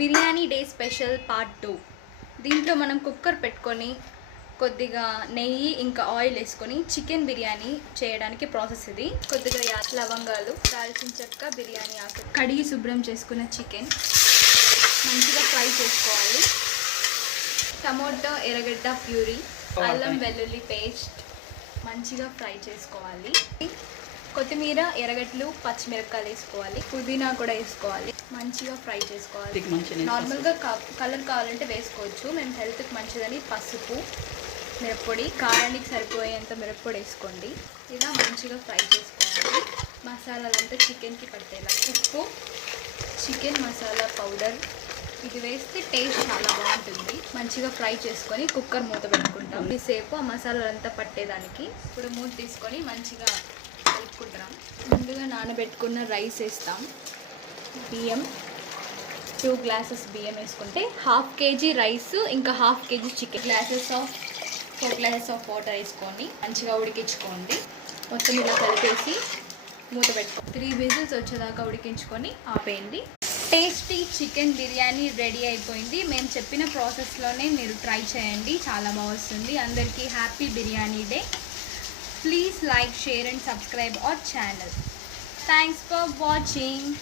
Biryani day special part 2. దీంట్లో మనం cooker పెట్టుకొని కొద్దిగా నెయ్యి ఇంకా ఆయిల్ వేసుకొని చికెన్ బిర్యానీ చేయడానికి ప్రాసెస్ ఇది. కొద్దిగా లవంగాలు, దాల్చిన చెక్క, బిర్యానీ ఆకు, కడిగి శుభ్రం చేసుకున్న చికెన్ మంచిగా ఫ్రై చేసుకోవాలి. టమోటో, ఎర్రగడ్డ ప్యూరీ, అల్లం వెల్లుల్లి పేస్ట్ మంచిగా ఫ్రై చేసుకోవాలి. కొత్తిమీర, ఎర్రగడ్డలు, పచ్చిమిరపకాయలు వేసుకోవాలి. పుదీనా కూడా వేసుకోవాలి. మంచిగా ఫ్రై చేసుకోవాలి. నార్మల్గా కలర్ కావాలంటే వేసుకోవచ్చు. మేము హెల్త్కి మంచిదని పసుపు, మిరప్పొడి, కారానికి సరిపోయేంత మిరప్పొడి వేసుకోండి. ఇలా మంచిగా ఫ్రై చేసుకోవాలి. మసాలాలంతా చికెన్కి పట్టేలా ఉప్పు, చికెన్ మసాలా పౌడర్ ఇది వేస్తే టేస్ట్ చాలా బాగుంటుంది. మంచిగా ఫ్రై చేసుకొని కుక్కర్ మూత పెట్టుకుంటాం. ఈసేపు ఆ మసాలాలంతా పట్టేదానికి. ఇప్పుడు మూత తీసుకొని మంచిగా కలుపుకుంటాం. ముందుగా నానబెట్టుకున్న రైస్ వేస్తాం. బియ్యం 2 గ్లాసెస్ బియ్యం వేసుకుంటే 1/2 kg రైస్ ఇంకా 1/2 kg chicken. 4 glasses of water వేసుకొని మంచిగా ఉడికించుకోండి. మొత్తం ఇలా కలిపేసి మూత పెట్టుకోండి. 3 విజిల్స్ వచ్చేదాకా ఉడికించుకొని ఆపేయండి. టేస్టీ చికెన్ బిర్యానీ రెడీ అయిపోయింది. మేము చెప్పిన ప్రాసెస్లోనే మీరు ట్రై చేయండి, చాలా బాగా వస్తుంది. అందరికీ happy biryani day. Please like, share and subscribe our channel. Thanks for watching.